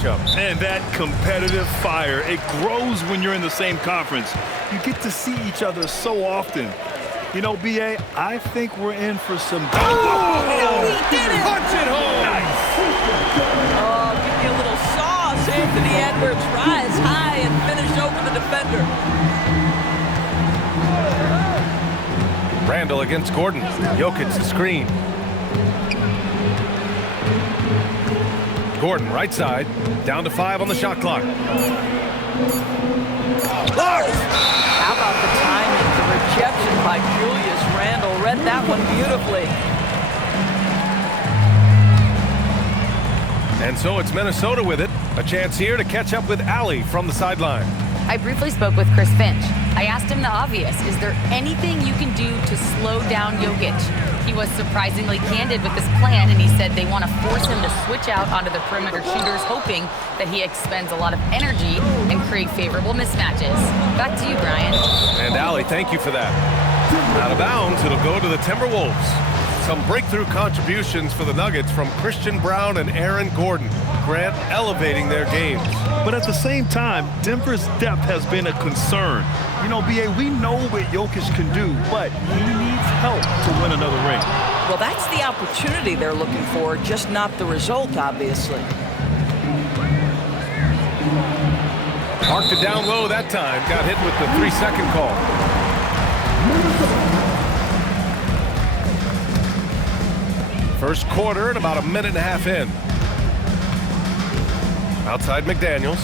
And that competitive fire, it grows when you're in the same conference. You get to see each other so often. You know, B.A., I think we're in for some... Oh, he did it! Punch it home! Nice! Oh, give me a little sauce. Anthony Edwards rise high and finish over the defender. Randall against Gordon. Jokic the screen. Gordon, right side. Down to 5 on the shot clock. Blocked! How about the timing? The rejection by Julius Randle. Read that one beautifully. And so it's Minnesota with it. A chance here to catch up with Allie from the sideline. I briefly spoke with Chris Finch. I asked him the obvious. Is there anything you can do to slow down Jokic? He was surprisingly candid with this plan, and he said they want to force him to switch out onto the perimeter shooters, hoping that he expends a lot of energy and create favorable mismatches. Back to you, Brian. And Allie, thank you for that. Out of bounds, it'll go to the Timberwolves. Some breakthrough contributions for the Nuggets from Christian Brown and Aaron Gordon. Grant elevating their games. But at the same time, Denver's depth has been a concern. You know, B.A., we know what Jokic can do, but he needs help to win another ring. Well, that's the opportunity they're looking for, just not the result, obviously. Marked it down low that time. Got hit with the 3-second call. First quarter and about a minute and a half in. Outside McDaniels.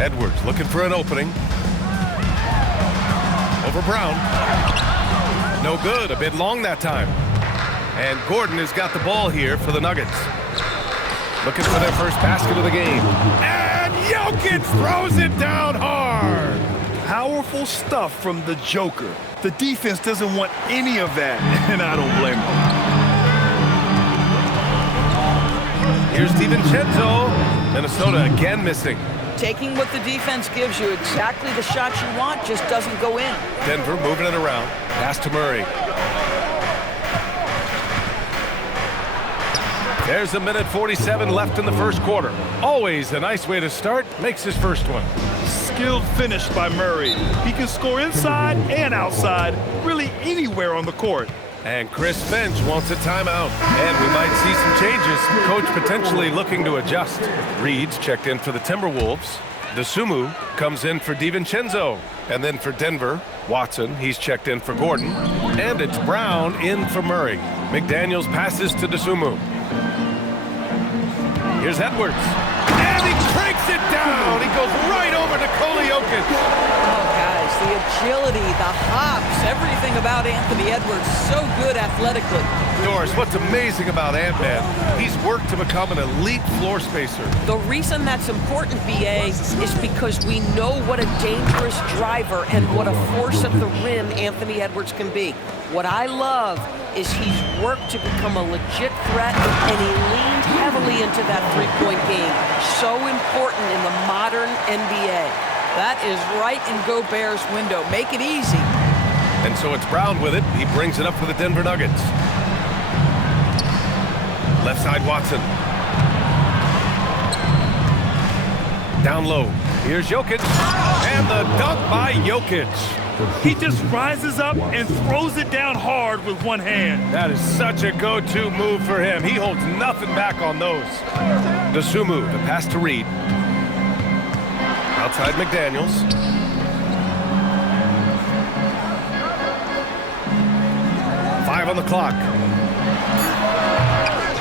Edwards looking for an opening. Over Brown. No good. A bit long that time. And Gordon has got the ball here for the Nuggets. Looking for their first basket of the game. And Jokic throws it down hard. Powerful stuff from the Joker. The defense doesn't want any of that, and I don't blame them. Here's DiVincenzo. Minnesota again missing. Taking what the defense gives you, exactly the shot you want, just doesn't go in. Denver moving it around. Pass to Murray. There's a minute 47 left in the first quarter. Always a nice way to start. Makes his first one. Skilled finish by Murray. He can score inside and outside, really anywhere on the court. And Chris Finch wants a timeout. And we might see some changes. Coach potentially looking to adjust. Reed's checked in for the Timberwolves. DeSumo comes in for DiVincenzo. And then for Denver, Watson, he's checked in for Gordon. And it's Brown in for Murray. McDaniels passes to DeSumo. Here's Edwards. And he cranks it down. He goes right over Nikola Jokic. Oh, guys, the agility, the hops, everything about Anthony Edwards, so good athletically. Doris, what's amazing about Ant-Man, he's worked to become an elite floor spacer. The reason that's important, B.A., is because we know what a dangerous driver and what a force at the rim Anthony Edwards can be. What I love is he's worked to become a legit threat, and he leaned heavily into that three-point game. So important in the modern NBA. That is right in Gobert's window. Make it easy. And so it's Brown with it. He brings it up for the Denver Nuggets. Left side, Watson. Down low. Here's Jokic. And the dunk by Jokic. He just rises up and throws it down hard with one hand. That is such a go-to move for him. He holds nothing back on those. DeSumo, the pass to Reed. Outside McDaniels. Five on the clock.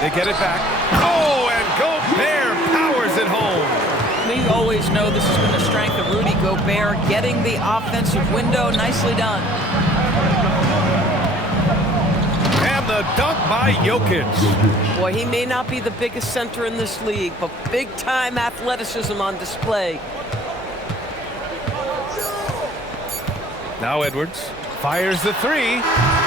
They get it back. Oh, and Gobert powers it home. We always know this has been a strength of Rudy Gobert, getting the offensive window. Nicely done. And the dunk by Jokic. Boy, he may not be the biggest center in this league, but big-time athleticism on display. Now Edwards fires the three.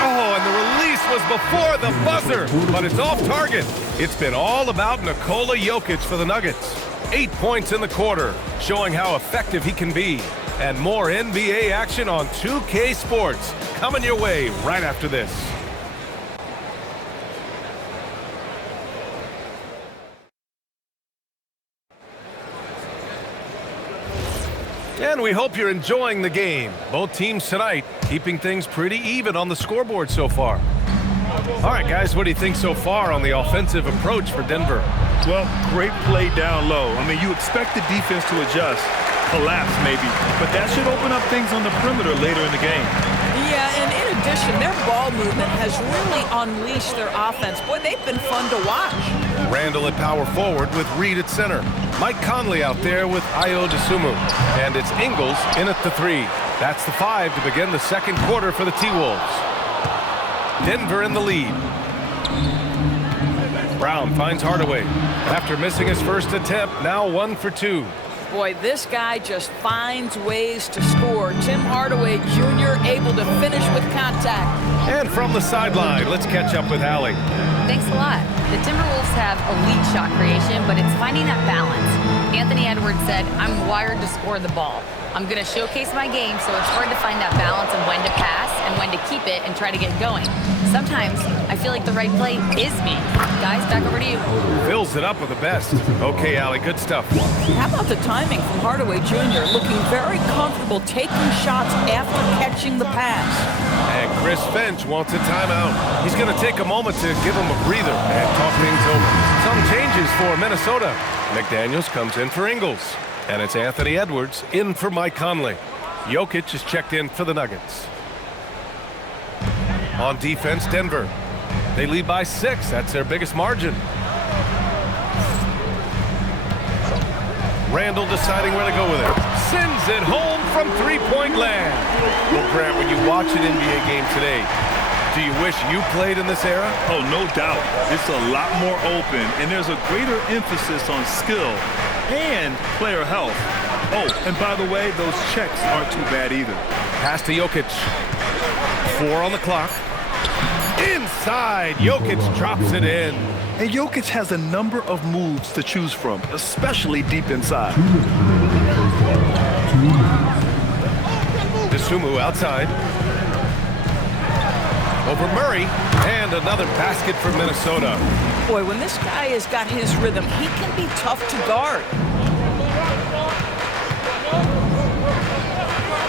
Oh, and the release was before the buzzer, but it's off target. It's been all about Nikola Jokic for the Nuggets. 8 points in the quarter, showing how effective he can be. And more NBA action on 2K Sports coming your way right after this. And we hope you're enjoying the game. Both teams tonight keeping things pretty even on the scoreboard so far. All right, guys, what do you think so far on the offensive approach for Denver? Well, great play down low. I mean, you expect the defense to adjust, collapse maybe, but that should open up things on the perimeter later in the game. Yeah, and in addition, their ball movement has really unleashed their offense. Boy, they've been fun to watch. Randall at power forward with Reed at center. Mike Conley out there with Ayo Dosunmu. And it's Ingles in at the 3. That's the 5 to begin the second quarter for the T-Wolves. Denver in the lead. Brown finds Hardaway. After missing his first attempt, now 1 for 2. Boy, this guy just finds ways to score. Tim Hardaway Jr. able to finish with contact. And from the sideline, let's catch up with Allie. Thanks a lot. The Timberwolves have elite shot creation, but it's finding that balance. Anthony Edwards said, "I'm wired to score the ball. I'm going to showcase my game, so it's hard to find that balance of when to pass and when to keep it and try to get going. Sometimes I feel like the right play is me." Guys, back over to you. Fills it up with the best. Okay, Allie, good stuff. How about the timing from Hardaway Jr. looking very comfortable taking shots after catching the pass. And Chris Finch wants a timeout. He's going to take a moment to give him a breather and talk things over. Some changes for Minnesota. McDaniels comes in for Ingles. And it's Anthony Edwards in for Mike Conley. Jokic is checked in for the Nuggets. On defense, Denver. They lead by 6. That's their biggest margin. Randall deciding where to go with it. Sends it home from three-point land. Well, Grant, when you watch an NBA game today, do you wish you played in this era? Oh, no doubt. It's a lot more open, and there's a greater emphasis on skill and player health. Oh, and by the way, those checks aren't too bad either. Pass to Jokic. 4 on the clock. Inside, Jokic drops it in. And Jokic has a number of moves to choose from, especially deep inside. Dosunmu outside. Over Murray, and another basket for Minnesota. Boy, when this guy has got his rhythm, he can be tough to guard.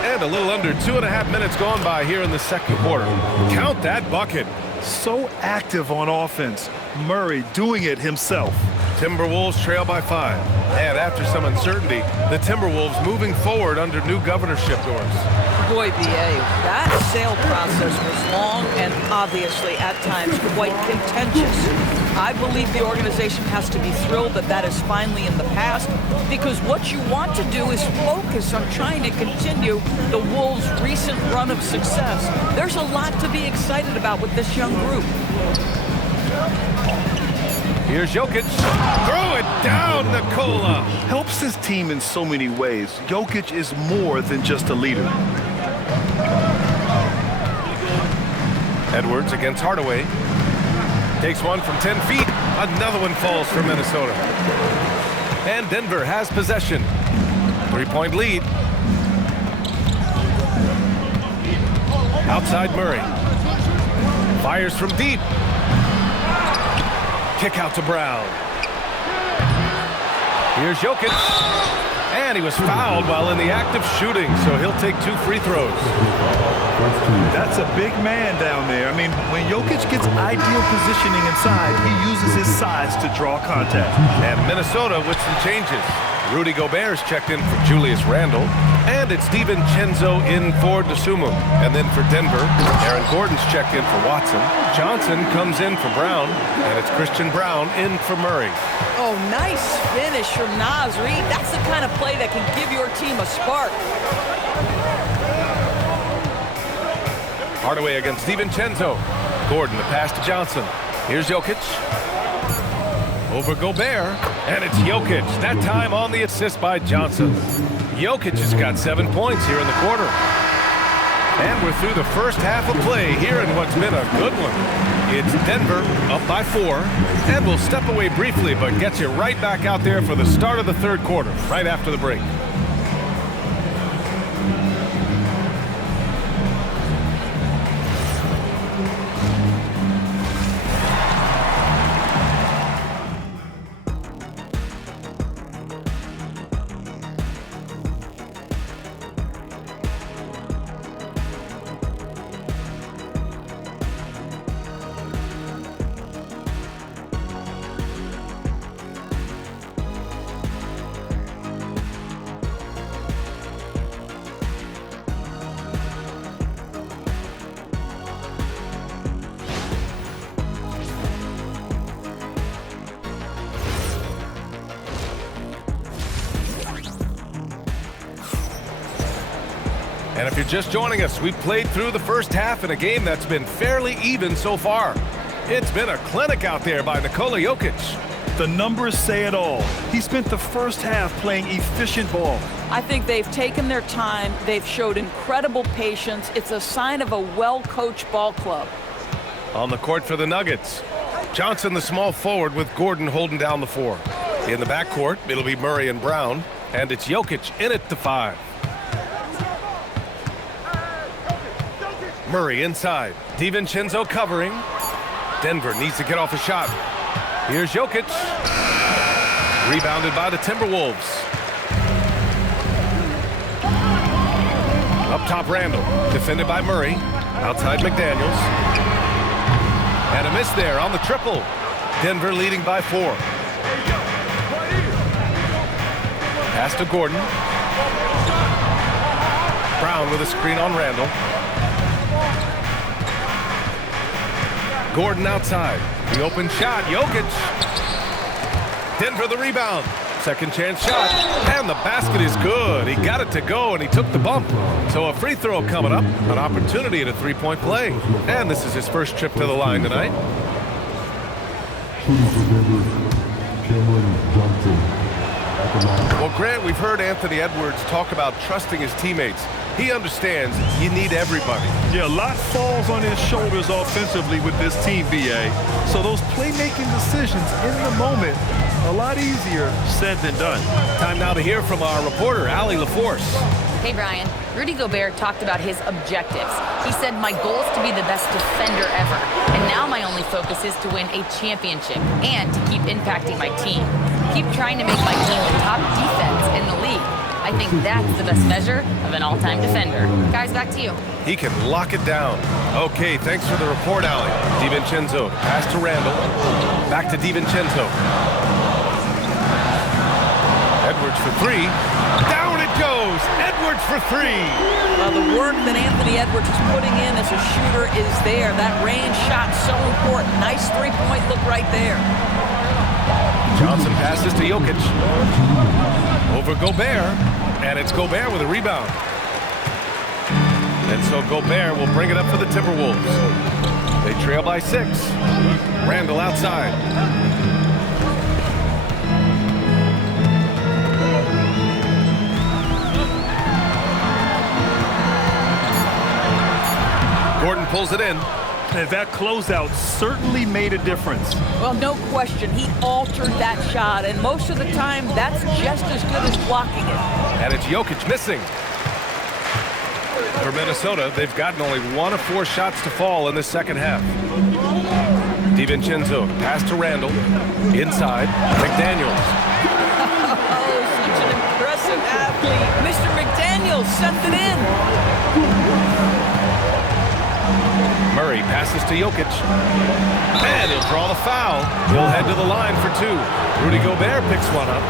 And a little under 2.5 minutes gone by here in the second quarter. Count that bucket. So active on offense. Murray doing it himself. Timberwolves trail by 5. And after some uncertainty, the Timberwolves moving forward under new governorship doors. Boy, B.A., that sale process was long and obviously at times quite contentious. I believe the organization has to be thrilled that that is finally in the past, because what you want to do is focus on trying to continue the Wolves' recent run of success. There's a lot to be excited about with this young group. Here's Jokic. Throw it down, Nikola. Helps his team in so many ways. Jokic is more than just a leader. Edwards against Hardaway. Takes one from 10 feet. Another one falls for Minnesota. And Denver has possession. 3-point lead. Outside Murray. Fires from deep. Kick out to Brown. Here's Jokic. And he was fouled while in the act of shooting, so he'll take 2 free throws. That's a big man down there. I mean, when Jokic gets ideal positioning inside, he uses his size to draw contact. And Minnesota with some changes. Rudy Gobert's checked in for Julius Randle. And it's DiVincenzo in for Dosunmu. And then for Denver, Aaron Gordon's checked in for Watson. Johnson comes in for Brown. And it's Christian Brown in for Murray. Oh, nice finish from Naz Reid. That's the kind of play that can give your team a spark. Hardaway against DiVincenzo. Gordon, the pass to Johnson. Here's Jokic. Over Gobert. And it's Jokic. That time on the assist by Johnson. Jokic has got 7 points here in the quarter. And we're through the first half of play here in what's been a good one. It's Denver up by 4. And we'll step away briefly, but get you right back out there for the start of the third quarter, right after the break. if you're just joining us, we've played through the first half in a game that's been fairly even so far. It's been a clinic out there by Nikola Jokic. The numbers say it all. He spent the first half playing efficient ball. I think they've taken their time. They've showed incredible patience. It's a sign of a well-coached ball club. On the court for the Nuggets, Johnson, the small forward, with Gordon holding down the 4. In the backcourt, it'll be Murray and Brown, and it's Jokic in at the 5. Murray inside. DiVincenzo covering. Denver needs to get off a shot. Here's Jokic. Rebounded by the Timberwolves. Up top, Randall. Defended by Murray. Outside, McDaniels. And a miss there on the triple. Denver leading by 4. Pass to Gordon. Brown with a screen on Randall. Gordon outside. The open shot. Jokic. Denver the rebound. Second chance shot. And the basket is good. He got it to go, and he took the bump. So a free throw coming up. An opportunity at a three-point play. And this is his first trip to the line tonight. Well, Grant, we've heard Anthony Edwards talk about trusting his teammates. He understands you need everybody. Yeah, a lot falls on his shoulders offensively with this team, BA. So those playmaking decisions in the moment, a lot easier said than done. Time now to hear from our reporter, Allie LaForce. Hey, Brian. Rudy Gobert talked about his objectives. He said, my goal is to be the best defender ever. And now my only focus is to win a championship and to keep impacting my team. Keep trying to make my team the top defense in the league. I think that's the best measure of an all-time defender. Guys, back to you. He can lock it down. Okay, thanks for the report, Allie. DiVincenzo, pass to Randall. Back to DiVincenzo. Edwards for 3. Down it goes! Edwards for 3! The work that Anthony Edwards is putting in as a shooter is there. That range shot so important. Nice three-point look right there. Johnson passes to Jokic. Over Gobert. And it's Gobert with a rebound. And so Gobert will bring it up for the Timberwolves. They trail by 6. Randall outside. Gordon pulls it in. And that closeout certainly made a difference. Well, no question. He altered that shot, and most of the time, that's just as good as blocking it. And it's Jokic missing. For Minnesota, they've gotten only 1 of 4 shots to fall in the second half. DiVincenzo, pass to Randall. Inside, McDaniels. Oh, such an impressive athlete. Mr. McDaniels sent it in. Murray passes to Jokic. And he'll draw the foul. He'll head to the line for 2. Rudy Gobert picks one up.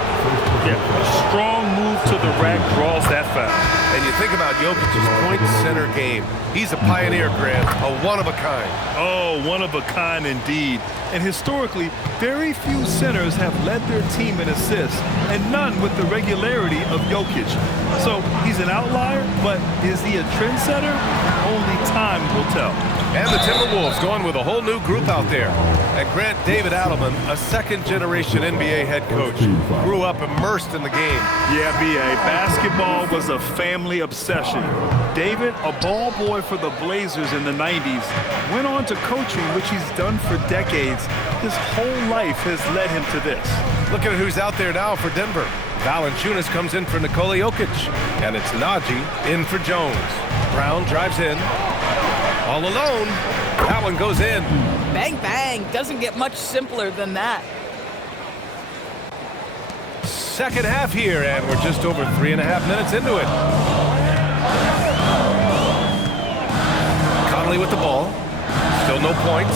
Yeah, a strong move to the rack draws that foul. And you think about Jokic's point center game. He's a pioneer, Grant, a one-of-a-kind. Oh, one of a kind indeed. And historically, very few centers have led their team in assists, and none with the regularity of Jokic. So he's an outlier, but is he a trendsetter? Only time will tell. And the Timberwolves going with a whole new group out there. And Grant, David Adelman, a second-generation NBA head coach, grew up immersed in the game. Yeah, B.A., basketball was a family obsession. David, a ball boy for the Blazers in the 90s, went on to coaching, which he's done for decades. His whole life has led him to this. Look at who's out there now for Denver. Valanciunas comes in for Nikola Jokic. And it's Najee in for Jones. Brown drives in. All alone. That one goes in. Bang, bang. Doesn't get much simpler than that. Second half here, and we're just over 3.5 minutes into it. Conley with the ball. Still no points.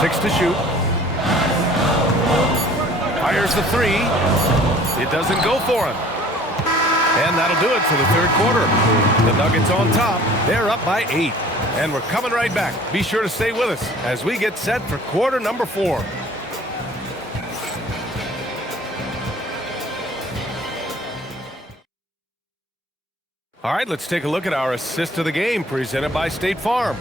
Six to shoot. Fires the 3. It doesn't go for him. And that'll do it for the third quarter. The Nuggets on top. They're up by 8. And we're coming right back. Be sure to stay with us as we get set for quarter number 4. All right, let's take a look at our assist of the game presented by State Farm.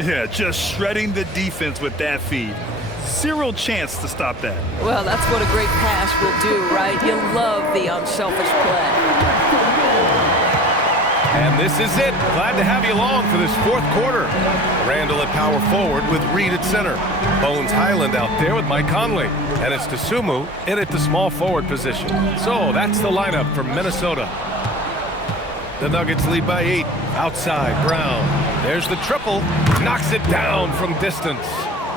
Yeah, just shredding the defense with that feed. Zero chance to stop that. Well, that's what a great pass will do, right? You love the unselfish play. And this is it. Glad to have you along for this fourth quarter. Randall at power forward with Reed at center. Bones Highland out there with Mike Conley. And it's Tsumu in at the small forward position. So that's the lineup for Minnesota. The Nuggets lead by 8. Outside, Brown. There's the triple. Knocks it down from distance.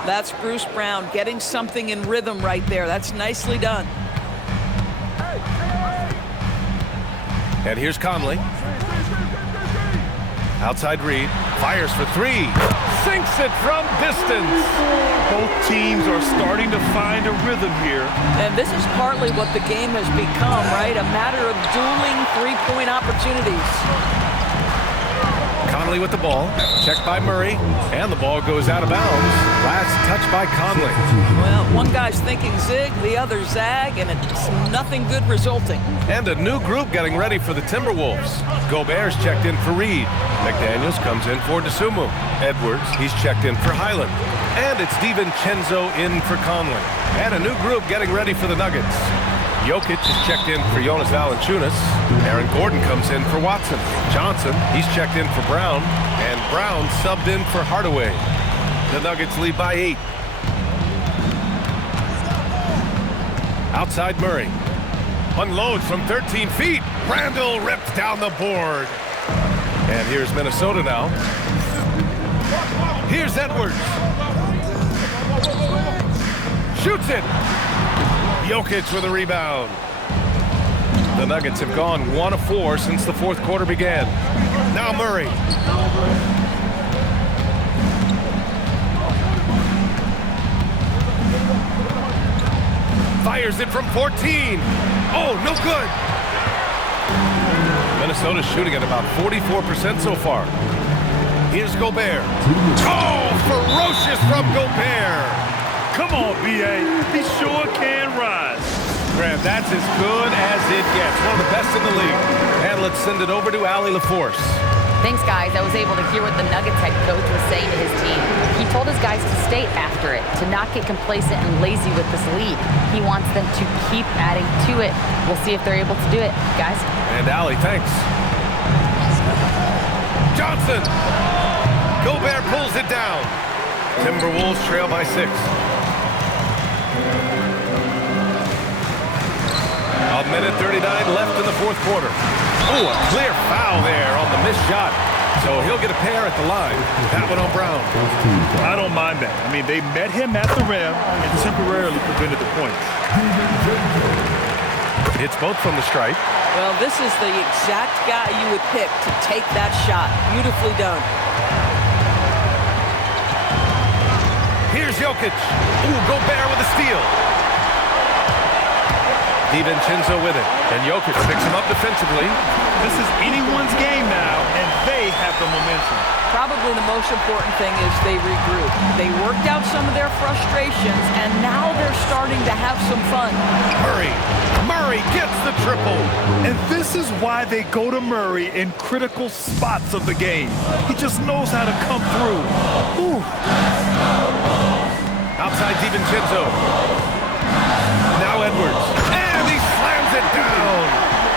That's Bruce Brown getting something in rhythm right there. That's nicely done. And here's Conley. Outside Reed. Fires for 3. Sinks it from distance. Both teams are starting to find a rhythm here. And this is partly what the game has become, right? A matter of dueling three-point opportunities. Conley with the ball. Checked by Murray. And the ball goes out of bounds. Last touch by Conley. Well, one guy's thinking zig, the other zag, and it's nothing good resulting. And a new group getting ready for the Timberwolves. Gobert's checked in for Reed. McDaniels comes in for Tsumu. Edwards, he's checked in for Highland. And it's DiVincenzo in for Conley. And a new group getting ready for the Nuggets. Jokic is checked in for Jonas Valanciunas. Aaron Gordon comes in for Watson. Johnson, he's checked in for Brown. And Brown subbed in for Hardaway. The Nuggets lead by 8. Outside Murray. Unloads from 13 feet. Randall ripped down the board. And here's Minnesota now. Here's Edwards. Shoots it. Jokic with a rebound. The Nuggets have gone 1 of 4 since the fourth quarter began. Now Murray. Fires it from 14. Oh, no good. Minnesota's shooting at about 44% so far. Here's Gobert. Oh, ferocious from Gobert. Come on, B.A. He sure can rise. Grant, that's as good as it gets. One of the best in the league. And let's send it over to Allie LaForce. Thanks, guys. I was able to hear what the Nuggets head coach was saying to his team. He told his guys to stay after it, to not get complacent and lazy with this lead. He wants them to keep adding to it. We'll see if they're able to do it, guys. And Allie, thanks. Johnson. Gobert pulls it down. Timberwolves trail by 6. A minute 39 left in the fourth quarter. Oh, a clear foul there on the missed shot. So he'll get a pair at the line. That one on Brown. I don't mind that. I mean, they met him at the rim and temporarily prevented the points. It's both from the stripe. Well, this is the exact guy you would pick to take that shot. Beautifully done. Here's Jokic. Ooh, Gobert with a steal. DiVincenzo with it. And Jokic picks him up defensively. This is anyone's game now, and they have the momentum. Probably the most important thing is they regroup. They worked out some of their frustrations, and now they're starting to have some fun. Murray gets the triple. And this is why they go to Murray in critical spots of the game. He just knows how to come through. Ooh. Outside DiVincenzo. Now Edwards. And he slams it down.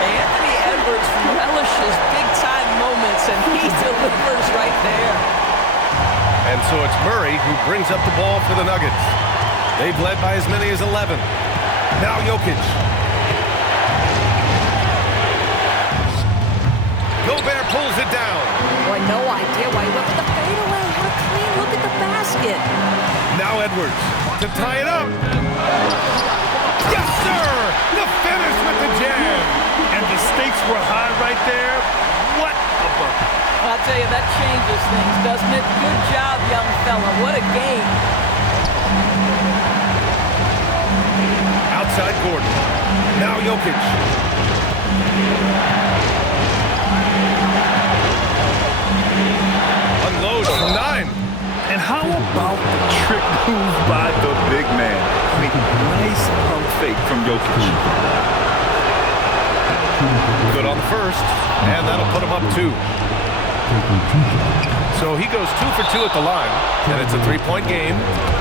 Anthony Edwards relishes big-time moments, and he delivers right there. And so it's Murray who brings up the ball for the Nuggets. They've led by as many as 11. Now Jokic. Gobert pulls it down. Boy, no idea why he went with the fadeaway. What a clean look at the basket. Now Edwards to tie it up. Yes, sir! The finish with the jam. And the stakes were high right there. What a bucket. I'll tell you, that changes things, doesn't it? Good job, young fella. What a game. Outside Gordon. Now Jokic. Unloads from 9. And how about the trick move by the big man? I mean, nice pump fake from Jokic. Good on the first, and that'll put him up 2. So he goes 2 for 2 at the line, and it's a 3-point game.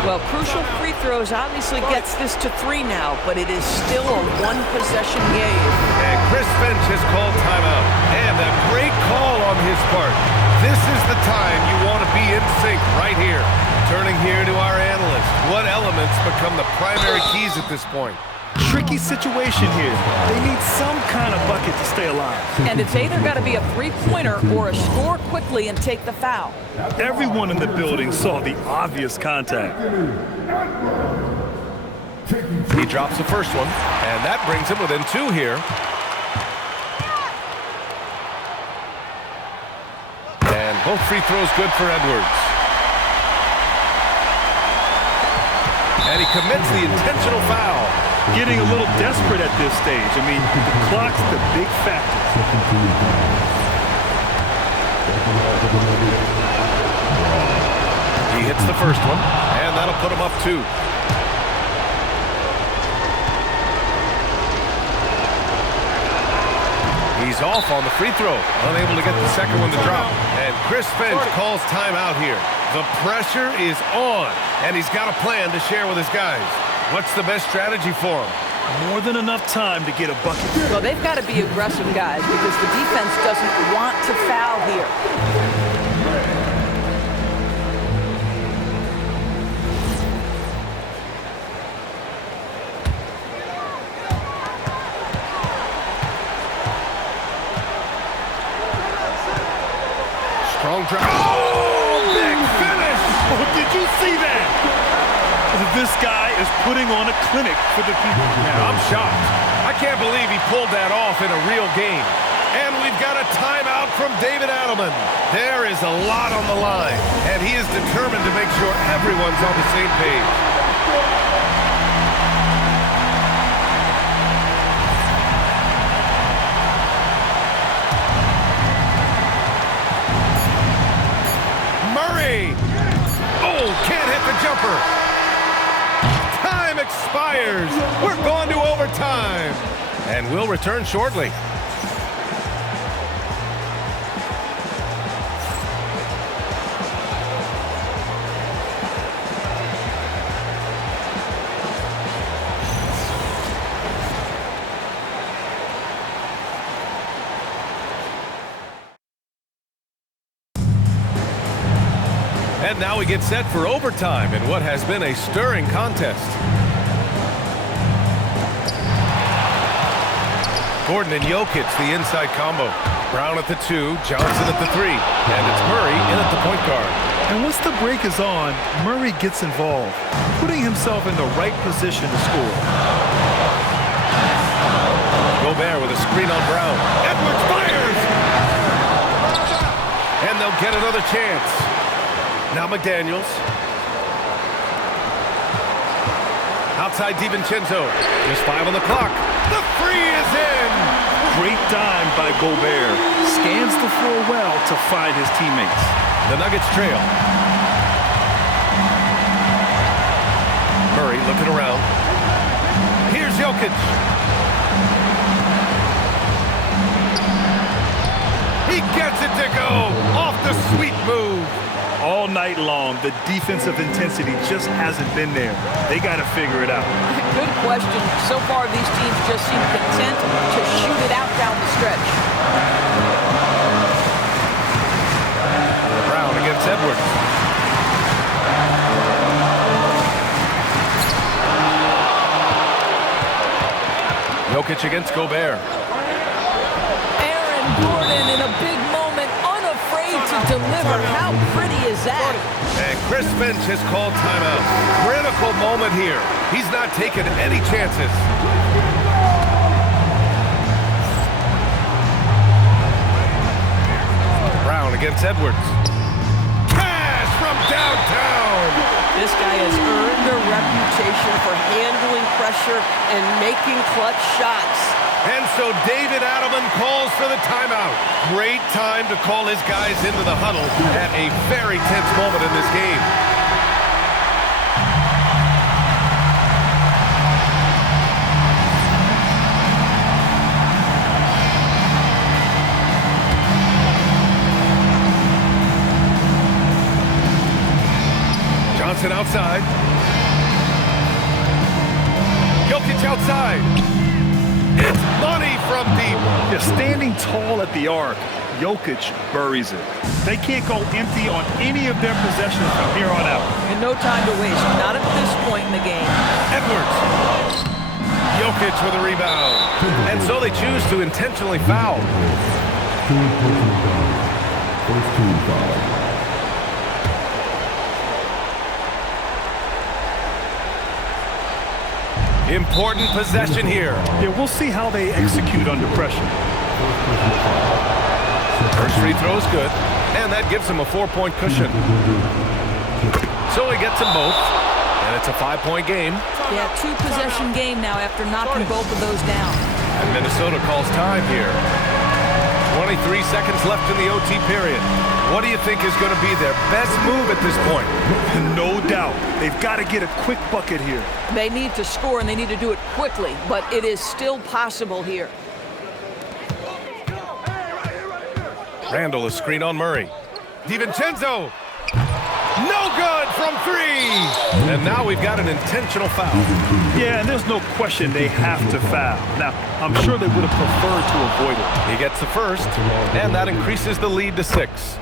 Well, crucial free throws obviously gets this to 3 now, but it is still a one-possession game. And Chris Finch has called timeout, and a great call on his part. This is the time you want to be in sync right here. Turning here to our analyst. What elements become the primary keys at this point? Tricky situation here. They need some kind of bucket to stay alive. And it's either got to be a three-pointer or a score quickly and take the foul. Everyone in the building saw the obvious contact. He drops the first one, and that brings him within 2 here. And both free throws good for Edwards. And he commits the intentional foul. Getting a little desperate at this stage. I mean, the clock's the big factor. He hits the first one, and that'll put him up 2. He's off on the free throw, unable to get the second one to drop. And Chris Finch calls timeout here. The pressure is on, and he's got a plan to share with his guys. What's the best strategy for him? More than enough time to get a bucket. Well, they've got to be aggressive, guys, because the defense doesn't want to foul here. Strong drive. Oh, big finish! Oh, did you see that? This guy is putting on a clinic for the people. Yeah, I'm shocked. I can't believe he pulled that off in a real game. And we've got a timeout from David Adelman. There is a lot on the line, and he is determined to make sure everyone's on the same page. Murray! Oh, can't hit the jumper. Time expires. We're going to overtime. And we'll return shortly. And now we get set for overtime in what has been a stirring contest. Gordon and Jokic, the inside combo. Brown at the 2, Johnson at the 3. And it's Murray in at the point guard. And once the break is on, Murray gets involved, putting himself in the right position to score. Gobert with a screen on Brown. Edwards fires! And they'll get another chance. Now McDaniels. Outside DiVincenzo. Just 5 on the clock. The 3 is in! Great dime by Gobert. Scans the floor well to find his teammates. The Nuggets trail. Murray looking around. Here's Jokic. He gets it to go. Off the sweet move. All night long, the defensive intensity just hasn't been there. They got to figure it out. Good question. So far, these teams just seem content to shoot it out down the stretch. Brown against Edwards. Jokic against Gobert. Aaron Gordon in a big moment, unafraid to deliver. How pretty is that? And Chris Finch has called timeout. Critical moment here. He's not taking any chances. Brown against Edwards. Cash from downtown. This guy has earned a reputation for handling pressure and making clutch shots. And so David Adelman calls for the timeout. Great time to call his guys into the huddle at a very tense moment in this game. Johnson outside. Jokic outside. It's money from deep. Yeah, standing tall at the arc, Jokic buries it. They can't go empty on any of their possessions from here on out. And no time to waste, not at this point in the game. Edwards. Jokic with a rebound. And so they choose to intentionally foul. First team foul. Important possession here. Yeah, we'll see how they execute under pressure. First free throw is good, and that gives him a 4-point cushion. So he gets them both, and it's a 5-point game. Yeah, 2-possession game now after knocking both of those down. And Minnesota calls time here. 23 seconds left in the OT period. What do you think is going to be their best move at this point? No doubt. They've got to get a quick bucket here. They need to score, and they need to do it quickly, but it is still possible here. Randall is screen on Murray. DiVincenzo. No good from 3. And now we've got an intentional foul. Yeah, and there's no question they have to foul. Now, I'm sure they would have preferred to avoid it. He gets the first, and that increases the lead to 6.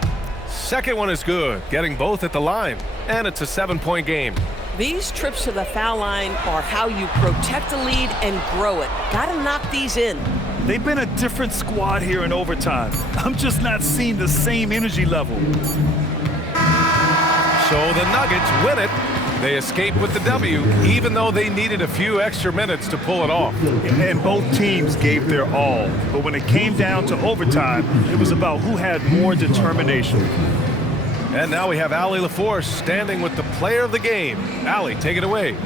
Second one is good, getting both at the line, and it's a 7-point game. These trips to the foul line are how you protect a lead and grow it. Got to knock these in. They've been a different squad here in overtime. I'm just not seeing the same energy level. So the Nuggets win it. They escape with the W, even though they needed a few extra minutes to pull it off. And both teams gave their all. But when it came down to overtime, it was about who had more determination. And now we have Allie LaForce standing with the player of the game. Allie, take it away.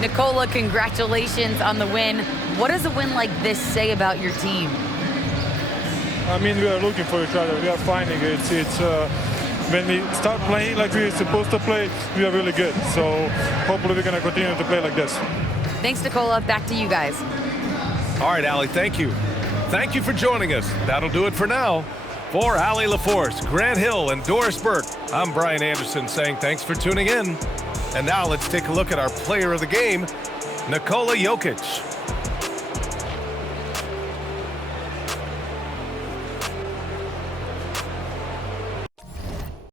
Nikola, congratulations on the win. What does a win like this say about your team? I mean, we are looking for each other. We are finding it. When we start playing like we're supposed to play, we are really good. So hopefully we're going to continue to play like this. Thanks, Nikola. Back to you guys. All right, Allie, thank you. Thank you for joining us. That'll do it for now. For Allie LaForce, Grant Hill, and Doris Burke, I'm Brian Anderson saying thanks for tuning in. And now let's take a look at our player of the game, Nikola Jokic.